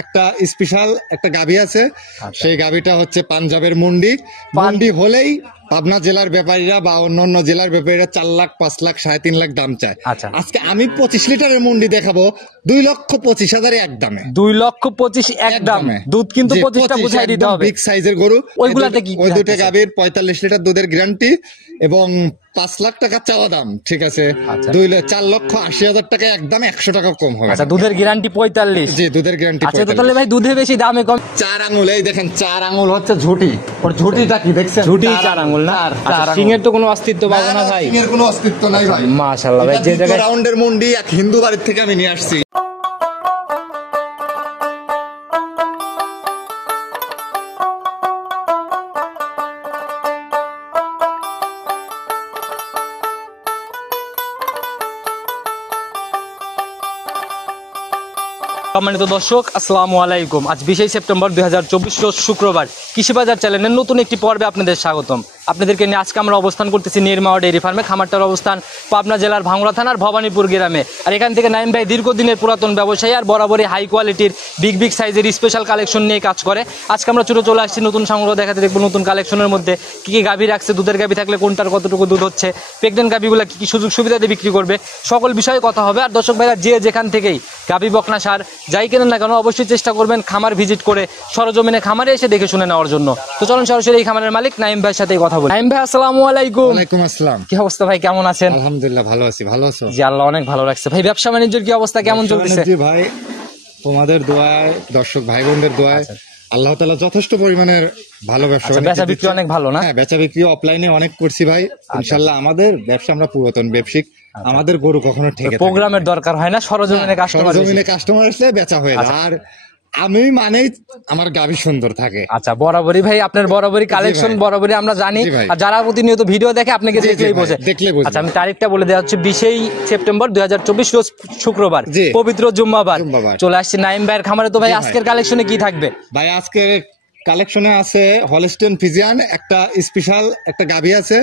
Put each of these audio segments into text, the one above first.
একটা স্পেশাল একটা গাভী আছে, সেই গাভীটা হচ্ছে পাঞ্জাবের মুন্ডি। মুন্ডি হলেই পাবনা জেলার ব্যাপারীরা বা অন্যান্য জেলার ব্যাপারীরা 4 লাখ 5 লাখ 3.5 লাখ দাম চায়। আজকে আমি 25 লিটারের মুন্ডি দেখাবো 2,25,000 এক দামে। 2,25,000 এক দামে। দুধ কিন্তু 25টা বুঝাই দিতে হবে। বিগ সাইজের গরু। ওইগুলাতে কি? ওই দুটো গাভীর 45 লিটার দুধের গ্যারান্টি এবং 5 লাখ টাকা চাওয়া দাম। ঠিক আছে, 4,80,000 টাকা একদম, 100 টাকা কম হবে। আচ্ছা, দুধের গ্যারান্টি 45। জি, দুধের গ্যারান্টি 45। আচ্ছা, তাহলে ভাই দুধে বেশি দামে কম। 4 আঙ্গুল, এই দেখেন 4 আঙ্গুল হচ্ছে ঝুটি। ওর ঝুটিটা কি দেখছেন? ঝুটি 4 আঙ্গুল না? সিংহের তো কোনো অস্তিত্ব পাবো না ভাই। সিংহের কোনো অস্তিত্ব নাই ভাই। মাশাআল্লাহ ভাই, যে জায়গায় রাউন্ডের মুন্ডি এক হিন্দু বাড়ির থেকে আমি নিয়ে আসছি। সম্মানিত দর্শক, আসসালামু আলাইকুম। আজ 20 সেপ্টেম্বর 2024 রোজ শুক্রবার। কৃষি বাজার চ্যানেলের নতুন একটি পর্বে আপনাদের স্বাগতম। আপনাদেরকে নিয়ে আজকে আমরা অবস্থান করতেছি নিরমাওয়া ডেইরি ফার্মে। খামারটার অবস্থান পাবনা জেলার ভাঙ্গুড়া থানার ভবানীপুর গ্রামে। আর এখান থেকে নাইম ভাই দীর্ঘদিনের পুরাতন ব্যবসায়ী আর বরাবরই হাই কোয়ালিটির বিগ সাইজের স্পেশাল কালেকশন নিয়ে কাজ করে। আজকে আমরা চলে আসছি নতুন সংগ্রহ দেখাতে। দেখবো নতুন কালেকশনের মধ্যে কি কি গাভী রাখছে, দুধের গাভী থাকলে কোনটার কতটুকু দুধ হচ্ছে, প্রেগনেন্ট গাভীগুলো কি কি সুযোগ সুবিধাতে বিক্রি করবে, সকল বিষয়ে কথা হবে। আর দর্শক ভাইরা যে যেখান থেকেই গাভী বকনা সার যাই কেনেন না কেন, অবশ্যই চেষ্টা করবেন খামার ভিজিট করে সরজমিনে খামারে এসে দেখে শুনে নেওয়ার জন্য। তো চলুন সরাসরি এই খামারের মালিক নাইম ভাইয়ের সাথে কথা বলি। নাইম ভাই, আসসালামু আলাইকুম। ওয়ালাইকুম আসসালাম। কি অবস্থা ভাই, কেমন আছেন? আলহামদুলিল্লাহ ভালো আছি। ভালো আছো? জি, আল্লাহ অনেক ভালো রাখছে। ভাই ব্যবসা বাণিজ্যের কি অবস্থা, কেমন চলতেছে? জি ভাই, তোমাদের দোয়ায়, দর্শক ভাই বোনদের দোয়ায় আল্লাহ তাআলা যথেষ্ট পরিমাণের ভালো ব্যবসা। বেচা বিক্রি অনেক ভালো না? হ্যাঁ, বেচা বিক্রি অফলাইনে অনেক করছি ভাই। ইনশাআল্লাহ আমাদের ব্যবসা, আমরা পুরাতন ব্যবসায়িক, আমাদের গরু কখনো ঠেকে থাকে না। প্রোগ্রামের দরকার হয় না, সরজমিনে কাস্টমার আসলে বেচা হয়ে যায়। আর আমি মানেই আমার গাভী সুন্দর থাকে। আচ্ছা, বরাবরই ভাই আপনার বরাবরই কালেকশন বরাবরই আমরা জানি। আর যারা প্রতিনিয়ত ভিডিও দেখে আপনাকে দেখলেই বোঝে। আচ্ছা, আমি তারিখটা বলে দেওয়া হচ্ছে 20 সেপ্টেম্বর 2024 রোজ শুক্রবার, পবিত্র জুম্মাবার। চলে আসছে নাইম ভাইয়ের খামারে। তো ভাই আজকের কালেকশনে কি থাকবে? ভাই আজকের কালেকশনে আছে হলস্টেইন ফ্রিজিয়ান একটা স্পেশাল একটা গাভী আছে।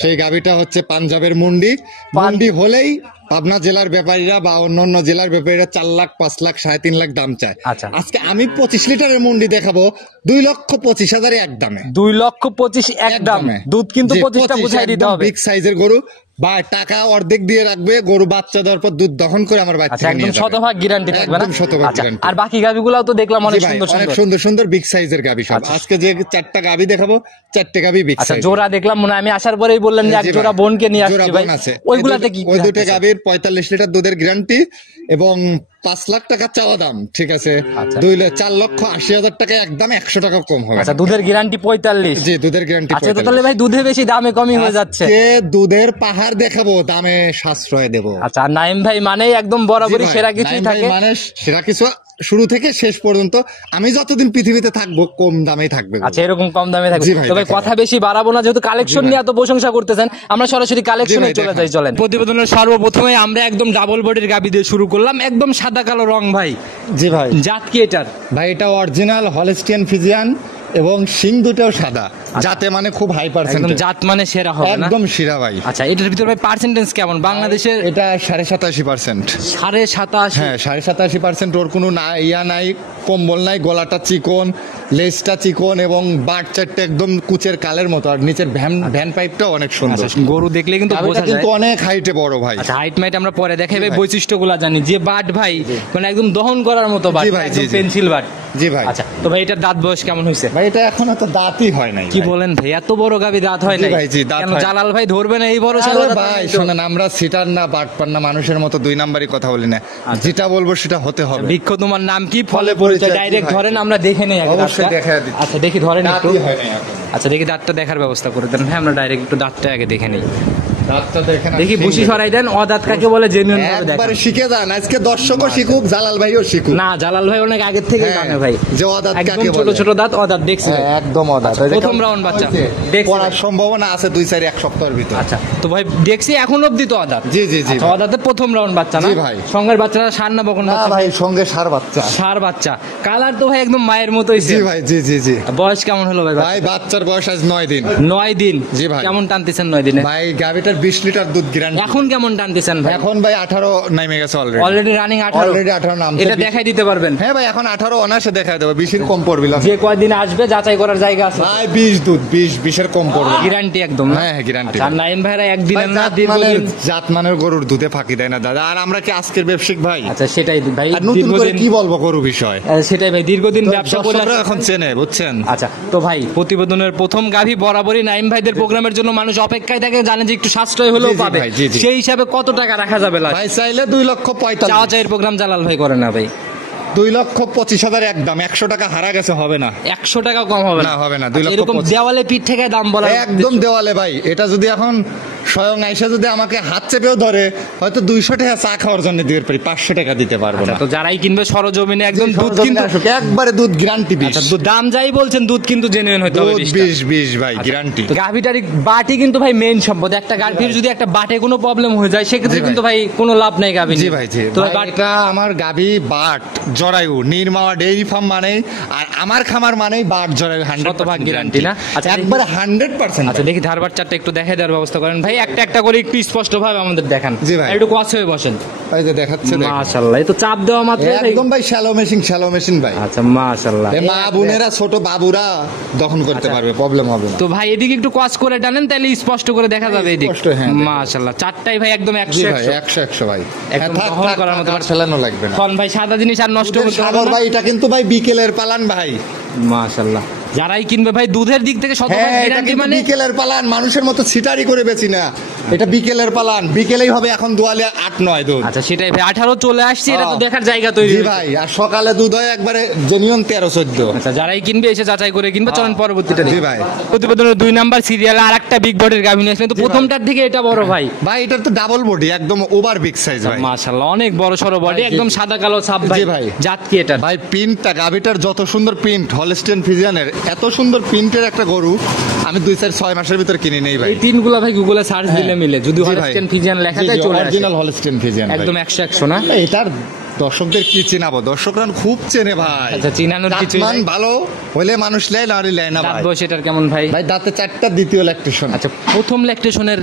সেই গাভীটা হচ্ছে পাঞ্জাবের মুন্ডি। মুন্ডি হলেই পাবনা জেলার ব্যাপারীরা বা অন্যান্য জেলার ব্যাপারীরা 4 লাখ 5 লাখ 3.5 লাখ দাম চায়। আজকে আমি 25 লিটারের মুন্ডি দেখাবো 2,25,000 এক দামে। 2,25,000 এক দামে। দুধ কিন্তু 25টা বুঝাই দিতে হবে। বিগ সাইজের গরু বা টাকা অর্ধেক দিয়ে রাখবে, গরু বাচ্চা দেওয়ার পর দুধ দহন করে আমার বাচ্চা একদম শতভাগ গ্যারান্টি থাকবে না? আর বাকি গাভীগুলোও তো দেখলাম অনেক সুন্দর সুন্দর বিগ সাইজের গাভী সব। আজকে যে 4টা গাভী দেখাবো, 4টে গাভী বিগ সাইজ। জোড়া দেখলাম মনে আমি আসার পরেই বললেন যে এক জোড়া বোনকে নিয়ে আসছি ভাই। ওইগুলাতে কি? ওই দুটো গাভীর 45 লিটার দুধের গ্যারান্টি এবং 5 লাখ টাকা চাওয়া দাম। ঠিক আছে, 4,80,000 টাকা একদম, 100 টাকা কম হবে। আচ্ছা, দুধের গ্যারান্টি 45। জি, দুধের গ্যারান্টি 45। আচ্ছা, তাহলে ভাই দুধে বেশি দামে কমই হয়ে যাচ্ছে। দুধের পাহাড় দেখাবো, দামে সাশ্রয় দেব। আচ্ছা, নাইম ভাই মানে একদম বরাবরই সেরা কিছুই থাকে। মানে সেরা কিছু শুরু থেকে শেষ পর্যন্ত আমি যতদিন পৃথিবীতে থাকবো কম দামেই থাকবে। আচ্ছা, এরকম কম দামে থাকবে। তো ভাই কথা বেশি বাড়াবো না, যেহেতু কালেকশন নিয়ে এত প্রশংসা করতেছেন, আমরা সরাসরি কালেকশনে চলে যাই। চলেন। প্রতিবেদনের সর্বপ্রথমে আমরা একদম ডাবল বডির গাভী দিয়ে শুরু করলাম, একদম সাদা কালো রং ভাই। জি ভাই। জাত কি এটার? ভাই এটা অরিজিনাল হলস্টেইন ফ্রিজিয়ান এবং শিং দুটোও সাদা। যাতে মানে খুব হাই পার্সেন্টেজ, জাত মানে সেরা হবে না? একদম সেরা ভাই। আচ্ছা, এটার ভিতর ভাই পার্সেন্টেজ কেমন বাংলাদেশের? এটা 87.5%। 87.5? হ্যাঁ, 87%। ওর কোনো নাই, কম্বল নাই, গলাটা চিকন, লেজটা চিকন এবং বাট চারটা একদম কুচের কালের মতো। আর নিচের ভ্যান পাইপটাও অনেক সুন্দর। গরু দেখলে কিন্তু বোঝা যায় অনেক হাইটে বড় ভাই। আচ্ছা, হাইট মাইট আমরা পরে দেখাই ভাই, বৈশিষ্ট্যগুলো জানি। যে বাট ভাই মানে একদম দহন করার মতো বাট, একদম পেন্সিল বাট। জি ভাই। আচ্ছা, তো ভাই এটার দাঁত বয়স কেমন হয়েছে? ভাই এটা এখনো তো দাঁতই হয় নাই। কি বলেন ভাই, এত বড় গাভী দাঁত হয় নাই? ভাই জি, দাঁত হয়। জালাল ভাই ধরবে না এই বড় ভাই? শোনেন, আমরা সিটার না বাটপার না, মানুষের মতো 2 নাম্বারই কথা বলি না। যেটা বলবো সেটা হতে হবে। বৃক্ষ তোমার নাম কি, ফলে পরিচয়। ডাইরেক্ট ধরেন, আমরা দেখে নেই। অবশ্যই দেখা দিই। আচ্ছা, দেখি ধরেন একটু। আচ্ছা, দেখি দাঁতটা দেখার ব্যবস্থা করে দেন। হ্যাঁ, আমরা ডাইরেক্ট একটু দাঁতটা আগে দেখে নেই। দেখি বুশি সরাই দেন। অদাঁত কাকে বলে জেনুইন ভাবে দেখেন। একবারে শিখে যান। আজকে দর্শকও শিখুক, জালাল ভাইও শিখুক। না, জালাল ভাই অনেক আগে থেকে জানে ভাই যে অদাঁত কাকে বলে। ছোট ছোট দাঁত অদাঁত দেখছি। একদম অদাঁত। প্রথম রাউন্ড বাচ্চা পড়ার সম্ভাবনা আছে 2-4 সপ্তাহের ভিতর। আচ্ছা, তো ভাই দেখছি এখন অবধি তো অদাঁত। জি জি জি। অদাঁতে প্রথম রাউন্ড বাচ্চা না? জি ভাই। সঙ্গের বাচ্চারা সার না বকন? না ভাই, সঙ্গে সার বাচ্চা। সার বাচ্চা, কালার তো ভাই একদম মায়ের মতোই। জি ভাই। জি জি জি। বয়স কেমন হলো ভাই? ভাই বাচ্চার বয়স আজ 9 দিন। 9 দিন? জি ভাই। কেমন টানতেছেন 9 দিনে? ভাই গাভীটার 20 লিটার দুধ গ্যারান্টি। এখন কেমন টানতেছেন ভাই? এখন ভাই 18 নেমে গেছে অলরেডি। Already running 18। অলরেডি 18 নামছে। এটা দেখাই দিতে পারবেন? হ্যাঁ ভাই, এখন 18 অনার্সে দেখাই দেবো, 20 এর কম পড়বে না। যে কয়দিন আসবে যাচাই করার জায়গা আছে ভাই 20 দুধ, 20 এর কম পড়বে। গ্যারান্টি একদম না? হ্যাঁ গ্যারান্টি। আর নাইম ভাইরা একদিনের না জাত দীর্ঘদিন। মানের গরুর দুধে ফাঁকি দেয় না দাদা। আর আমরা কি আজকের ব্যবসায়িক ভাই? আচ্ছা সেটাই ভাই, আর নতুন করে দীর্ঘদিন কি বলবো গরু বিষয়? সেটাই ভাই, দীর্ঘদিন ব্যবসা করে দর্শকরা এখন চেনে, বুঝছেন? আচ্ছা তো ভাই, প্রতিবেদনের প্রথম গাভী বরাবরই নাইম ভাইদের প্রোগ্রামের জন্য মানুষ অপেক্ষায় থাকে, জানে যে একটু সাশ্রয় হলেও জি, জি পাবে। ভাই, জি, জি। সেই হিসাবে কত টাকা রাখা যাবে লাস্ট? ভাই চাইলে 2,45,000। চাওয়া চাইয়ের প্রোগ্রাম জালাল ভাই করে না ভাই? 2,25,000 একদম। 100 টাকা হারা গেছে, হবে না। 100 টাকা কম হবে না, হবে না। আচ্ছা, এরকম 2,25,000 দেওয়ালে পিঠ থেকে দাম বলা একদম দেওয়ালে ভাই। এটা যদি এখন স্বয়ং আইসা যদি আমাকে হাত চেপেও ধরে, হয়তো 200 টাকা চা খাওয়ার জন্য দিতে পারি, 500 টাকা দিতে পারবো না। তো যারাই কিনবে সরজমিনে একদম দুধ কিন্তু একবারে দুধ গ্যারান্টি 20। আচ্ছা, দাম যাই বলছেন, দুধ কিন্তু জেনুইন হতে হবে। দুধ 20 ভাই গ্যারান্টি। গাভীটার বাটি কিন্তু ভাই মেইন সম্পদ। একটা গাভীর যদি একটা বাটে কোনো প্রবলেম হয়ে যায়, সেক্ষেত্রে জি ভাই। কিন্তু ভাই কোনো লাভ নাই গাভী জি নিয়ে। ভাই, জি তো ভাই, ভাই এটা আমার গাভী বাট জরায়ু নির্মাওয়া ডেইরি ফার্ম মানে, আর আমার খামার মানেই বাট জরায়ু 100% শতভাগ গ্যারান্টি না? আচ্ছা একবারে 100%। আচ্ছা দেখি ধারবার চারটা একটু দেখে দেওয়ার ব্যবস্থা করেন ভাই, একটা একটা করে একটু স্পষ্ট ভাবে আমাদের দেখান। জি ভাই। একটু কাছে হয়ে বসেন। এই যে দেখাচ্ছে, দেখেন। মাশাআল্লাহ, এই তো চাপ দেওয়া মাত্র একদম ভাই শ্যালো মেশিন ভাই। আচ্ছা মাশাআল্লাহ। এই মা বোনেরা ছোট বাবুরা দখল করতে আচ্ছা। পারবে, প্রবলেম হবে না। তো ভাই এদিকে একটু কস করে টানেন, তাহলে স্পষ্ট করে দেখা যাবে এদিকে। স্পষ্ট, হ্যাঁ, দেখেন। মাশাআল্লাহ, চারটাই ভাই একদম 100 জি ভাই 100 ভাই। একদম হ্যাঁ, দহন করার মতো। আর ফেলানো লাগবে না। এখন ভাই সাদা জিনিস আর নষ্ট দুধের করতে হবে সাগর না। ভাই, এটা কিন্তু ভাই বিকেলের পালান ভাই। মাশাআল্লাহ, যারাই কিনবে ভাই দুধের দিক থেকে শতভাগ হ্যাঁ, এটা গ্যারান্টি কিন্তু মানে। বিকেলের পালান, মানুষের মতো ছিটারি করে বেচি না। এটা বিকেলের পালান, বিকেলেই হবে। এখন দুয়ালে 8-9 দুধ। আচ্ছা সেটাই ভাই, 18 চলে আসছে, এটা তো হ্যাঁ। দেখার জায়গা তৈরি জি হয়েছে। ভাই, আর সকালে দুধ হয় একবারে জেনুইন 13-14। আচ্ছা যারাই কিনবে এসে যাচাই করে কিনবে। চলেন পরবর্তীটা জি দেখি। ভাই। প্রতিবেদনের 2 নাম্বার সিরিয়ালে আরেকটা বিগ বডির গাভী নিয়ে আসলেন, তো জি ভাই। প্রথমটার দিকে এটা বড় ভাই। ভাই এটার তো ডাবল বডি, একদম ওভার বিগ সাইজ ভাই। মাশাআল্লাহ, অনেক বড় সরো বডি, জি, একদম জি। সাদা কালো ছাপ ভাই। জি ভাই। জাত কি এটা? ভাই প্রিন্টটা, গাভিটার যত সুন্দর প্রিন্ট, হলস্টেইন ফ্রিজিয়ানের এত সুন্দর প্রিন্টের একটা গরু আমি 2-6 মাসের ভিতর কিনে নেই ভাই। এই তিনগুলা ভাই গুগলে সার্চ দিলে মিলে, যদি জি ভাই। হলস্টেইন ফ্রিজিয়ান লেখা জি, যায় জি, চলে আসে। অরিজিনাল হলস্টেইন ফ্রিজিয়ান ভাই। একদম 100 না? এটার দর্শকদের কি চেনাবো? দর্শকরা খুব চেনে ভাই। আচ্ছা, চিনানোর কিছুই জাতমান নাই। ভালো হলে মানুষ লেয় না, লেয় না দাঁত ভাই। বয়স এটার কেমন ভাই? ভাই দাঁতে 4টা, দ্বিতীয় ল্যাকটেশন। আচ্ছা, প্রথম ল্যাকটেশনের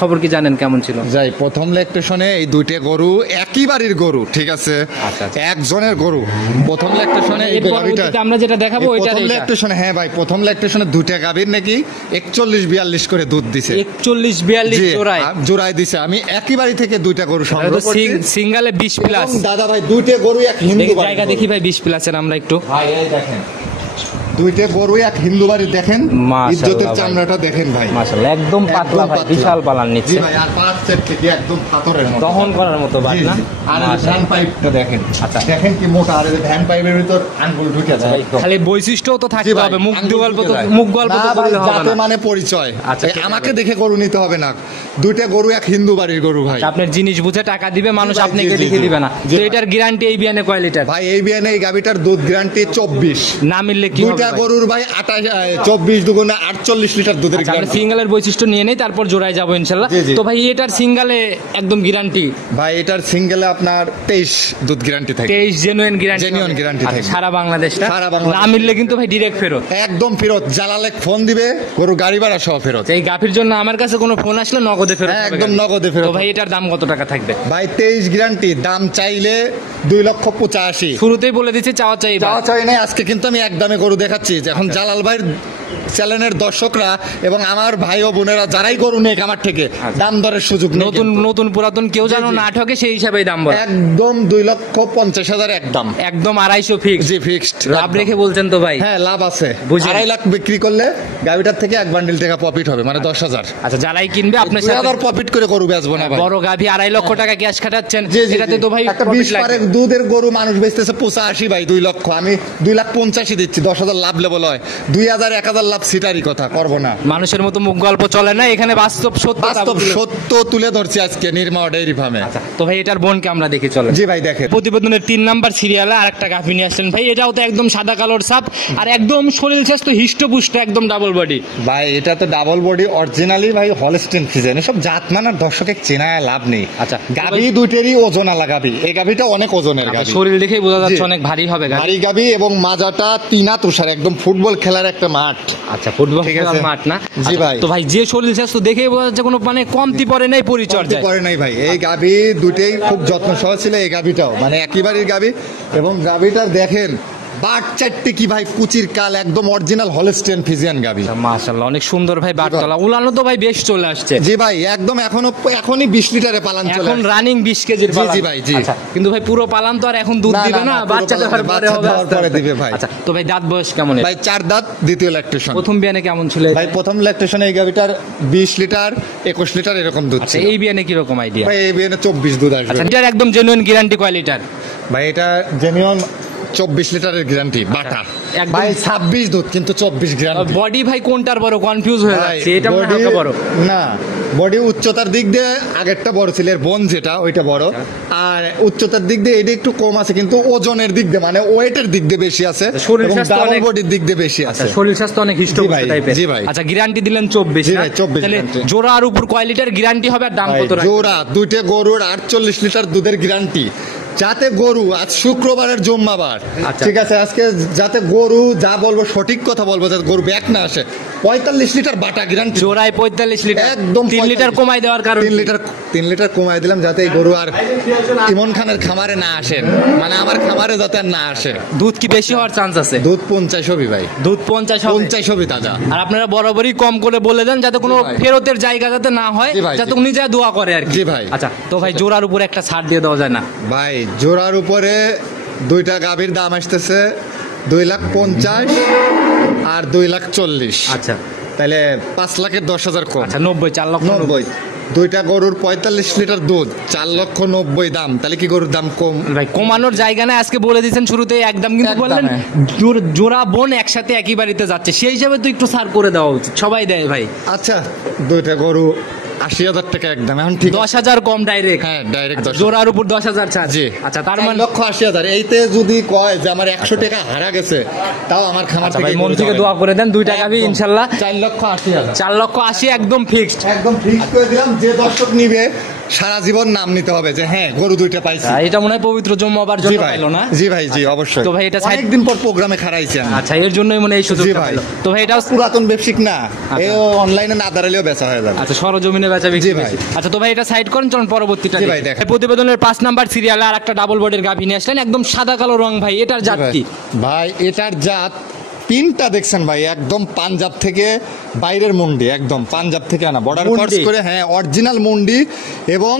খবর কি জানেন কেমন ছিল? যাই প্রথম ল্যাকটেশনে এই দুইটা গরু একই বাড়ির গরু, ঠিক আছে, আচ্ছা, আচ্ছা। একজনের গরু। প্রথম ল্যাকটেশনে এই এর গাভিটা, পরবর্তীতে আমরা যেটা দেখাবো ওইটা প্রথম ল্যাকটেশনে, হ্যাঁ ভাই, প্রথম ল্যাকটেশনে দুইটা গাভীর নাকি 41-42 করে দুধ দিছে। 41-42 জি, জোড়ায়। জোড়ায় দিছে। আমি একই বাড়ি থেকে দুইটা গরু সংগ্রহ করছি। সিঙ্গালে 20 প্লাস। এবং দাদা ভাই দুইটা গরু এক হিন্দু দেখি বাড়ির জায়গা গরু। দেখি ভাই 20 প্লাসের আমরা একটু। ভাই এই দেখেন, দুইটা গরু এক হিন্দু বাড়ি, দেখেন মাশাআল্লাহ ইজ্জতের ভাই। চামড়াটা দেখেন ভাই। মাশাআল্লাহ, একদম পাতলা একদম ভাই, পাতলা। বিশাল পালান জি নিচ্ছে। ভাই, আর পাঁচের থেকে একদম পাথরের মতো দহন করার মতো বাট জি, না? জি। আর এই মাশাআল্লাহ। ভ্যান পাইপটা দেখেন, আচ্ছা। দেখেন কি মোটা, আর এই ভ্যান পাইপের ভিতর আঙ্গুল ঢুকে যায় একদম। খালি বৈশিষ্ট্যও তো জি থাকতে ভাই, হবে, মুখ আঙ্গুল গল্প ঢুকে তো যায়। মুখ গল্প না তো ভাই, করলে হবে জাতে না। মানে পরিচয়। আচ্ছা, এই ঠিক আছে আমাকে ভাই। দেখে গরু নিতে হবে না। দুইটা গরু এক হিন্দু বাড়ির গরু ভাই। আপনার জিনিস বুঝে টাকা দিবে মানুষ, জি ভাই, আপনাকে জি, জি, লিখে জি। দিবে না। জি তো ভাই। এটার গ্যারান্টি এই বিয়ানে কয় লিটার? ভাই এই বিয়ানে এই গাভিটার দুধ গ্যারান্টি 24। না মিললে কি হবে দুইটা ভাই? গরুর ভাই 24 দুগুণে 48 লিটার দুধের আচ্ছা, আমরা গ্যারান্টি। সিঙ্গেলের বৈশিষ্ট্য নিয়ে নেই, তারপর জোড়ায় যাবো ইনশাল্লাহ। জি, জি। তো ভাই এটার সিঙ্গেলে একদম গ্যারান্টি ভাই এটার সিঙ্গেলে আপনার 23 দুধ গ্যারান্টি থাকে। 23 জেনুইন গ্যারান্টি। Genuine guarantee থাকে। সারা বাংলাদেশটা। সারা বাংলাদেশ। না মিললে কিন্তু ভাই ডিরেক্ট ফেরত। একদম ফেরত। জালালে ফোন দিবে, গরু গাড়ি ভাড়া সহ ফেরত। এই গাফির জন্য আমার কাছে কোনো ফোন আসলে নগদে ফেরত হ্যাঁ, হবে একদম গাড়ি। নগদে ফেরত। তো ভাই এটার দাম কত টাকা থাকবে? ভাই 23 গ্যারান্টি, দাম চাইলে 2,85,000। শুরুতেই বলে দিচ্ছি চাওয়া চাই চাওয়া চাই নাই, আজকে কিন্তু আমি একদমে গরু দেখাচ্ছি। এখন জালাল ভাইয়ের চ্যানেলের দর্শকরা এবং আমার ভাই ও বোনেরা যারাই গরু নেই আমার থেকে, দাম দরের সুযোগ নেই নতুন কিন্তু। নতুন পুরাতন কেউ যেন জি। না ঠকে সেই হিসাবেই দাম বলে। একদম 2,50,000 একদম। একদম 250 ফিক্স। জি ফিক্সড। লাভ রেখে বলছেন তো ভাই? হ্যাঁ লাভ আছে। বুঝি। 2.5 লাখ বিক্রি করলে গাভিটার থেকে 1 বান্ডিল টাকা প্রফিট হবে, মানে 10,000। আচ্ছা, যারাই কিনবে আপনার সাথে 2,000 প্রফিট করে গরু বেচবো না ভাই। বড় গাভী 2.5 লক্ষ টাকা ক্যাশ খাটাচ্ছেন, জি, জি, এটাতে জি। তো ভাই একটা profit 20 লাগবে। পারের দুধের গরু মানুষ বেচতেছে 85 ভাই, 2 লক্ষ। আমি 2,85,000 দিচ্ছি, 10,000 লাভ লেবল হয়। 2,000 1,000 লাভ সিটারি কথা করবো না। মানুষের মতো মুখ গল্প চলে না, এখানে বাস্তব সত্য। বাস্তব সত্য তুলে ধরছি আজকে নির্মা ডেইরি ফার্মে। তো ভাই এটার বোনকে আমরা দেখে চলে। জি ভাই দেখেন, প্রতিবেদনের 3 নাম্বার সিরিয়ালে আরেকটা গাভী নিয়ে আসলেন ভাই। এটাও তো একদম সাদা কালোর ছাপ, আর একদম শরীর স্বাস্থ্য হিষ্টপুষ্ট, একদম ডাবল বডি। ভাই এটা তো ডাবল বডি অরিজিনালি ভাই, হলস্টেইন ফ্রিজিয়ান। এসব জাত মানার দর্শকের চেনায় লাভ নেই। আচ্ছা, গাভী দুইটারই ওজন আলা গাভী। এই গাভীটা অনেক ওজনের গাভী, শরীর দেখেই বোঝা যাচ্ছে জি। অনেক ভারী হবে গাভী। ভারী গাভী এবং মাজাটা তিনা তুষার, একদম ফুটবল খেলার একটা মাঠ। আচ্ছা, ফুটবল ঠিক খেলার আছে। মাঠ না? জি আচ্ছা, ভাই। তো ভাই যে শরীর স্বাস্থ্য দেখেই বোঝা যাচ্ছে কোনো মানে কমতি পড়ে নাই পরিচর্যায়। করে নাই ভাই, এই গাভী দুটেই খুব যত্ন সহ ছিল, এই গাভীটাও মানে একেবারের গাভী। এবং গাভীটার দেখেন বাট চারটে কি ভাই, কুচির কাল, একদম অরিজিনাল হলস্টেইন ফ্রিজিয়ান গাভী। মাশাআল্লাহ, অনেক সুন্দর ভাই বাটতলা। উলানো তো ভাই বেশ চলে আসছে। জি ভাই, একদম এখনই 20 লিটারে পালান চলে এখন আসছে। রানিং 20 কেজির জি, পালান। জি ভাই, জি। আচ্ছা, কিন্তু ভাই পুরো পালান তো আর এখন দুধ না, দিবে না, না, না, বাচ্চা পুরো দেওয়ার পালান, পরে বাচ্চা হবে দেওয়ার আস্তে পরে আস্তে। দিবে ভাই। আচ্ছা, তো ভাই দাঁত বয়স কেমন এর? ভাই 4 দাঁত, দ্বিতীয় ল্যাকটেশন। প্রথম বিয়ানে কেমন ছিল এটা? ভাই প্রথম ল্যাকটেশনে এই গাভীটার 20 লিটার 21 লিটার এরকম দুধ আচ্ছা, ছিল। এই বিয়ানে কি রকম আইডিয়া? ভাই এই বিয়ানে 24 দুধ আসবে। আচ্ছা, এটার একদম জেনুইন গ্যারান্টি কয় লিটার? ভাই এটা জেনুইন 24 লিটারের গ্যারান্টি বাটা। একদম। ভাই 26 দুধ কিন্তু 24 গ্যারান্টি। বডি ভাই কোনটার বড়, কনফিউজ হয়ে ভাই, যাচ্ছে। এটা মনে হয় body- হালকা বড়। না, বডি উচ্চতার দিক দিয়ে আগেরটা বড় ছিল, এর বোন যেটা ওইটা বড়। আর উচ্চতার দিক দিয়ে এটা একটু কম আছে, কিন্তু ওজনের দিক দিয়ে মানে ওয়েটের দিক দিয়ে বেশি আছে, শরীর এবং স্বাস্থ্য ডাবল অনেক- বডির দিক দিয়ে বেশি আছে। আচ্ছা, শরীর স্বাস্থ্য অনেক জি ভাই, হিস্টোপুষ্ট টাইপের। জি ভাই। আচ্ছা, গ্যারান্টি দিলেন 24। জি না? ভাই, 24 তাহলে guarantee। জোড়ার উপর কয় লিটার গ্যারান্টি হবে আর দাম ভাই, কত রাখবেন? জোড়া দুইটা গরুর 48 লিটার দুধের গ্যারান্টি। যাতে গরু, আজ শুক্রবারের জুম্মাবার, আচ্ছা। ঠিক আছে, আজকে যাতে গরু যা বলবো সঠিক কথা বলবো, যাতে গরু ব্যাক না আসে। 45 লিটার বাটা গ্যারান্টি। জোড়ায় 45 লিটার, একদম 3 লিটার কমাই দেওয়ার কারণ 3 লিটার কমাই দিলাম, যাতে এই গরু আর ইমন খানের খামারে না আসেন, মানে আমার খামারে যাতে আর না আসে। দুধ কি বেশি হওয়ার চান্স আছে? দুধ 50 হবি ভাই, দুধ 50 হবে। 50 হবি তাজা। আর আপনারা বরাবরই কম করে বলে দেন, যাতে কোনো জি ভাই। ফেরতের জায়গা যাতে না হয়, জি ভাই, যাতে জি। উনি যা দোয়া করে আর কি। জি ভাই। আচ্ছা, তো ভাই জোড়ার উপর একটা ছাড় দিয়ে দেওয়া যায় না? ভাই জোড়ার উপরে দুইটা গাভীর দাম আসতেছে 2,50,000 আর 2,40,000। আচ্ছা তাহলে 5,10,000 কম। আচ্ছা, 90, 4 লক্ষ 90। দুইটা গরুর 45 লিটার দুধ, 4,90,000 দাম, তাহলে কি গরুর দাম কম? ভাই কমানোর জায়গা না, আজকে বলে দিয়েছেন শুরুতেই একদম, কিন্তু একদম, বললেন হ্যাঁ। জোড়া বোন একসাথে একই বাড়িতে যাচ্ছে, সেই হিসাবে তো একটু ছাড় করে দেওয়া উচিত, সবাই দেয় ভাই। আচ্ছা, দুইটা গরু 80,000 টাকা একদম, এখন ঠিক আছে। 10,000 কম ডাইরেক্ট। হ্যাঁ, ডাইরেক্ট 10। জোড়ার উপর 10,000 ছাড়। জি। আচ্ছা, তার মানে 1,80,000। এইতে যদি কয় যে আমার 100 টাকা হারা গেছে, তাও আমার খামার আচ্ছা থেকে ভাই, মন থেকে দোয়া করে দেন, 2 টাকা বি ইনশাল্লাহ। 4,80,000 4 লক্ষ 80 একদম ফিক্সড। একদম ফিক্স করে দিলাম। যে দর্শক নিবে সারা জীবন নাম নিতে হবে যে হ্যাঁ গরু দুইটা পাইছি। এটা মনে হয় পবিত্র জম্মাবার জি জন্য ভাই, পাইলো না? জি ভাই, জি অবশ্যই। তো ভাই এটা side- অনেকদিন পর প্রোগ্রামে খারাইছি আমি। আচ্ছা, এর জন্যই মনে হয় এই জি সুযোগটা ভাই। পাইলো। তো ভাই এটাও পুরাতন ব্যবসায়িক না, এই অনলাইনে না দাঁড়ালেও বেচা হয়ে যাবে। আচ্ছা, সরজমিনে বেচা বিক্রি জি ভাই। বেশি। আচ্ছা, তো ভাই এটা সাইড করেন, চলুন পরবর্তীটা জি দেখি। ভাই, দেখেন। এই প্রতিবেদনের 5 নাম্বার সিরিয়ালে আর একটা ডাবল বডির গাভী নিয়ে আসলেন, একদম সাদা কালো রং ভাই, এটার জাত কি? ভাই এটার জাত তিনটা দেখছেন ভাই, একদম পাঞ্জাব থেকে বাইরের মুন্ডি, একদম পাঞ্জাব থেকে আনা, বর্ডার মুন্ডি? ক্রস করে, হ্যাঁ অরিজিনাল মুন্ডি। এবং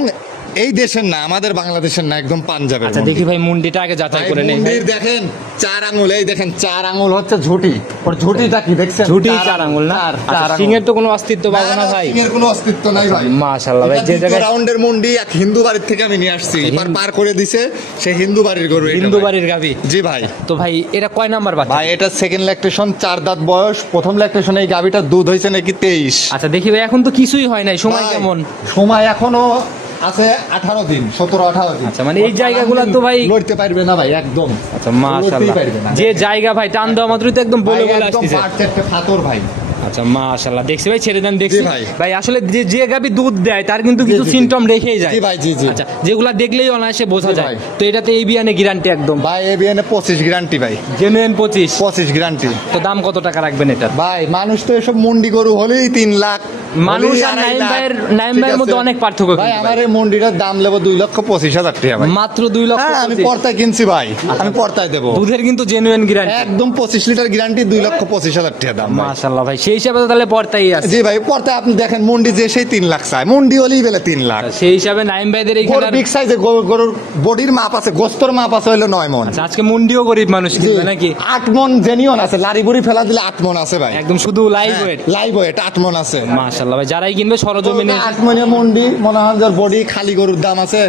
এই দেশের না, আমাদের বাংলাদেশের না, একদম পাঞ্জাবের আচ্ছা, মুন্ডি। দেখি ভাই মুন্ডিটা আগে যাচাই ভাই, করে নেই। মুন্ডির দেখেন 4 আঙ্গুল, এই দেখেন 4 আঙ্গুল হচ্ছে ঝুটি, ওর ঝুটিটা কি দেখছেন? ঝুটি 4 আঙ্গুল না? চার আচ্ছা, আঙ্গুল। সিংহের তো কোনো অস্তিত্ব পাবো না ভাই। সিংহের কোনো অস্তিত্ব নাই ভাই। মাশাআল্লাহ ভাই, এটা যে দ্বিতীয় জায়গায় রাউন্ডের মুন্ডি এক হিন্দু বাড়ির থেকে আমি নিয়ে আসছি, এবার পার করে দিছে সে হিন্দু বাড়ির গরু, এটা হিন্দু ভাই। বাড়ির গাভী। জি ভাই। তো ভাই এটা কয় নাম্বার বাচ্চা? ভাই এটা সেকেন্ড ল্যাকটেশন, 4 দাঁত বয়স। প্রথম ল্যাকটেশনে এই গাভীটার দুধ হয়েছে নাকি 23। আচ্ছা, দেখি ভাই এখন তো কিছুই হয় নাই, সময় ভাই, কেমন? সময় এখনো আছে 18 দিন, 17-18 দিন। আচ্ছা, মানে এই জায়গাগুলো তো ভাই লড়তে পারবে না ভাই, একদম। আচ্ছা, লড়তেই মাশাআল্লাহ, পারবে না। যে জায়গা ভাই টান দেওয়া মাত্রই তো একদম ভাই, বলে বলে একদম আসতেছে। পাট চারটে ফাতর ভাই। আচ্ছা, মাশাআল্লাহ, দেখছি ভাই, ছেড়ে দেন, দেখছি জি ভাই। ভাই। আসলে যে গাভী দুধ দেয় তার কিন্তু কিছু জি, জি। সিমটম রেখেই যায়। জি ভাই, জি, জি। আচ্ছা, যেগুলা দেখলেই অনায়াসে বোঝা জি যায়। ভাই। তো এটাতে এই বিয়ানে গ্যারান্টি একদম ভাই এ বিয়ানে 25 গ্যারান্টি ভাই, জেনুইন 25। 25 গ্যারান্টি। তো দাম কত টাকা রাখবেন এটার? ভাই মানুষ তো এসব মন্ডি গরু হলেই 3 লাখ, মানুষ হলেই আর 2.5 নাইম লাখ। নাইম ঠিক ভাইয়ের আছে? মধ্যে অনেক পার্থক্য ভাই কিন্তু আমার ভাই। এই মন্ডিটার দাম নেবো 2,25,000 টাকা ভাই। মাত্র 2 লক্ষ হ্যাঁ, আমি 25। পর্তায় কিনছি ভাই, আমি পর্তায় দেবো। দুধের কিন্তু জেনুইন গ্যারান্টি। একদম 25 লিটার গ্যারান্টি, 2,25,000 টাকা দাম ভাই। মাশাআল্লাহ ভাই, সেই হিসাবে তো তাহলে পর্তাই আছে। জি ভাই, পর্তায় আপনি দেখেন মন্ডি যে সেই 3 লাখ চায়, মন্ডি হলেই বেলে 3 লাখ। সেই হিসাবে নাইম ভাইদের গরু এখানে আর- বিগ সাইজে, গরুর বডির মাপ আছে, গোস্তর মাপ আছে হলো 9 মন। আচ্ছা, আজকে মুন্ডিও গরিব মানুষ কিনবে নাকি? 8 মন জেনিয়ন আছে, লারি বুড়ি ফেলা দিলে 8 মন আছে ভাই। একদম শুধু লাইভ ওয়েট। লাইভ ওয়েট 8 মন আছে। মাশাআল্লাহ ভাই, যারাই কিনবে সরজমিনে 8 মনের মন্ডি, মনে হয় যে বডি খালি গরুর দাম আছে,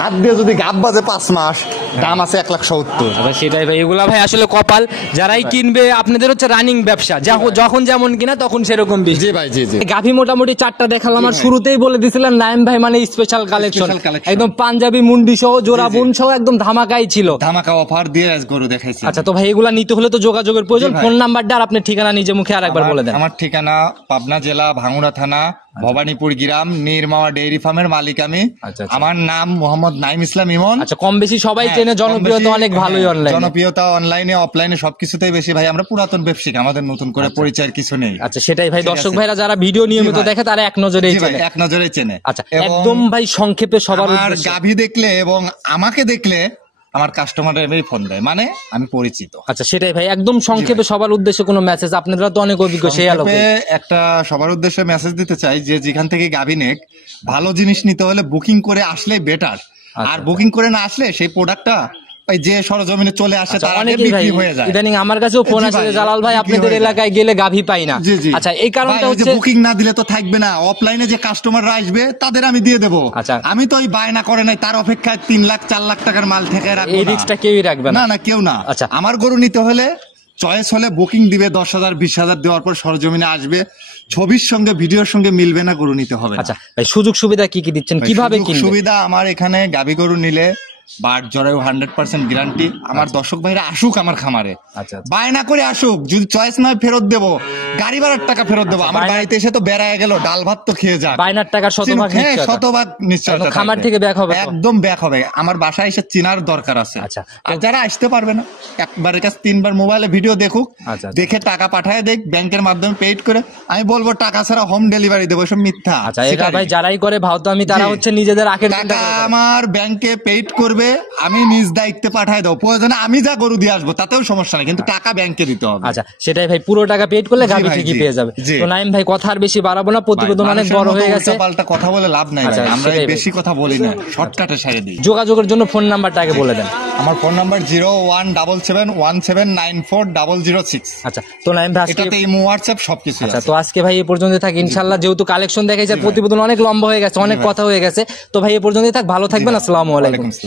হাত দিয়ে যদি গাব বাজে 5 মাস, দাম আছে 1,70,000। আচ্ছা, সেটাই ভাই, এগুলা ভাই আসলে কপাল। যারাই কিনবে আপনাদের হচ্ছে রানিং ব্যবসা, যখন যেমন কিনা তখন সেরকম বেশি। জি ভাই, জি জি। গাভী মোটামুটি 4টা দেখালাম, আর ভাই। শুরুতেই বলে দিছিলেন নাইম ভাই মানে স্পেশাল কালেকশন, Special collection। একদম পাঞ্জাবি মুন্ডি সহ, জোড়া জি, জি। বোন সহ, একদম ধামাকাই ছিল। ধামাকা অফার দিয়ে আজ গরু দেখাইছি। আচ্ছা, তো ভাই এগুলা নিতে হলে তো যোগাযোগের প্রয়োজন। জি ভাই। ফোন নাম্বারটা আর আপনার ঠিকানা নিজে মুখে আরেকবার বলে দেন। আমার ঠিকানা পাবনা জেলা ভাঙ্গুড়া থানা ভবানীপুর গ্রাম নির্মাওয়া ডেইরি ফার্মের মালিক আমি। আচ্ছা। আমার নাম মোহাম্মদ নাইম ইসলাম ইমন। আচ্ছা, কম বেশি সবাই চেনে, জনপ্রিয়তা অনেক ভালোই অনলাইনে। জনপ্রিয়তা অনলাইনে অফলাইনে সবকিছুতেই বেশি ভাই। আমরা পুরাতন ব্যবসায়ী, আমাদের নতুন করে পরিচয়ের কিছু নেই। আচ্ছা, সেটাই ভাই, দর্শক ভাইরা যারা ভিডিও নিয়মিত দেখে তারা এক নজরেই চেনে। এক নজরে চেনে। আচ্ছা, একদম ভাই সংক্ষেপে সবার আমার উদ্দেশ্যে। গাভী দেখলে এবং আমাকে দেখলে আমার কাস্টমারের ফোন দেয়, মানে আমি পরিচিত। আচ্ছা, সেটাই ভাই, একদম সংক্ষেপে সবার উদ্দেশ্যে কোনো মেসেজ, আপনারা তো অনেক অভিজ্ঞ সেই আলোকে। একটা সবার উদ্দেশ্যে মেসেজ দিতে চাই যে যেখান থেকে গাভী নেক, ভালো জিনিস নিতে হলে বুকিং করে আসলে বেটার। আর বুকিং করে না আসলে সেই প্রোডাক্টটা যে সরজমিনে চলে আসে তার আগে বিক্রি হয়ে যায়। ইদানিং আমার কাছেও ফোন আসে, জালাল ভাই আপনাদের এলাকায় গেলে গাভী পাই না। আচ্ছা, এই কারণটা হচ্ছে বুকিং না দিলে তো থাকবে না, অফলাইনে যে কাস্টমাররা আসবে তাদের আমি দিয়ে দেবো। আচ্ছা, আমি তো ওই বায়না করে নাই, তার অপেক্ষায় 3 লাখ 4 লাখ টাকার মাল থেকে রাখবো, এই রিস্কটা কেউই রাখবে না। না কেউ না। আচ্ছা, আমার গরু নিতে হলে চয়েস হলে বুকিং দিবে 10,000 20,000 দেওয়ার পর সরজমিনে আসবে, ছবির সঙ্গে ভিডিওর সঙ্গে মিলবে না, গরু নিতে হবে। আচ্ছা ভাই, সুযোগ সুবিধা কি কি দিচ্ছেন, কিভাবে কিনবে? সুবিধা আমার এখানে গাভী গরু নিলে বাট জরায়ু 100% গ্যারান্টি। আমার দর্শক ভাইরা আসুক আমার খামারে, বায়না করে আসুক, যদি চয়েস নয় ফেরত দেবো, গাড়ি ভাড়ার টাকা ফেরত দেবো। আমার বাড়িতে এসে তো বেড়ায় গেল, ডাল ভাত তো খেয়ে যাক, বায়নার টাকা শতভাগ নিশ্চয় খামার থেকে ব্যাক হবে, একদম ব্যাক হবে। আমার বাসায় এসে চিনার দরকার আছে। আচ্ছা, আর যারা আসতে পারবে না, একবারের কাছে 3বার মোবাইলে ভিডিও দেখুক, দেখে টাকা পাঠায় দেখ, ব্যাংকের মাধ্যমে পেইড করে। আমি বলবো টাকা ছাড়া হোম ডেলিভারি দেবো, সব মিথ্যা। আচ্ছা, এটা ভাই যারাই করে ভাবতো আমি, তারা হচ্ছে নিজেদের আখের টাকা আমার ব্যাংকে পেইড করবে, আমি নিজ দায়িত্বে পাঠায় দাও, প্রয়োজনে আমি যা গরু দিয়ে আসবো তাতেও সমস্যা নেই, কিন্তু টাকা ব্যাংকে দিতে হবে। আচ্ছা, সেটাই ভাই, পুরো টাকা পেইড করলে গাভী ঠিকই পেয়ে যাবে। তো নাইম ভাই, কথা আর বেশি বাড়াবো না, প্রতিবেদন অনেক বড় হয়ে গেছে, পাল্টা কথা বলে লাভ নাই, আমরা বেশি কথা বলি না, শর্টকাটে সাইড দিই। যোগাযোগের জন্য ফোন নাম্বারটা আগে বলে দেন। আমার ফোন নাম্বার 01771794006। আচ্ছা, তো নাইম ভাই, এটাতে ইমো হোয়াটসঅ্যাপ সবকিছু আছে। আচ্ছা, তো আজকে ভাই এই পর্যন্ত থাক ইনশাআল্লাহ, যেহেতু কালেকশন দেখাইছে, প্রতিবেদন অনেক লম্বা হয়ে গেছে, অনেক কথা হয়ে গেছে, তো ভাই এই পর্যন্তই থাক, ভালো থাকবেন, আসসালামু আলাইকুম।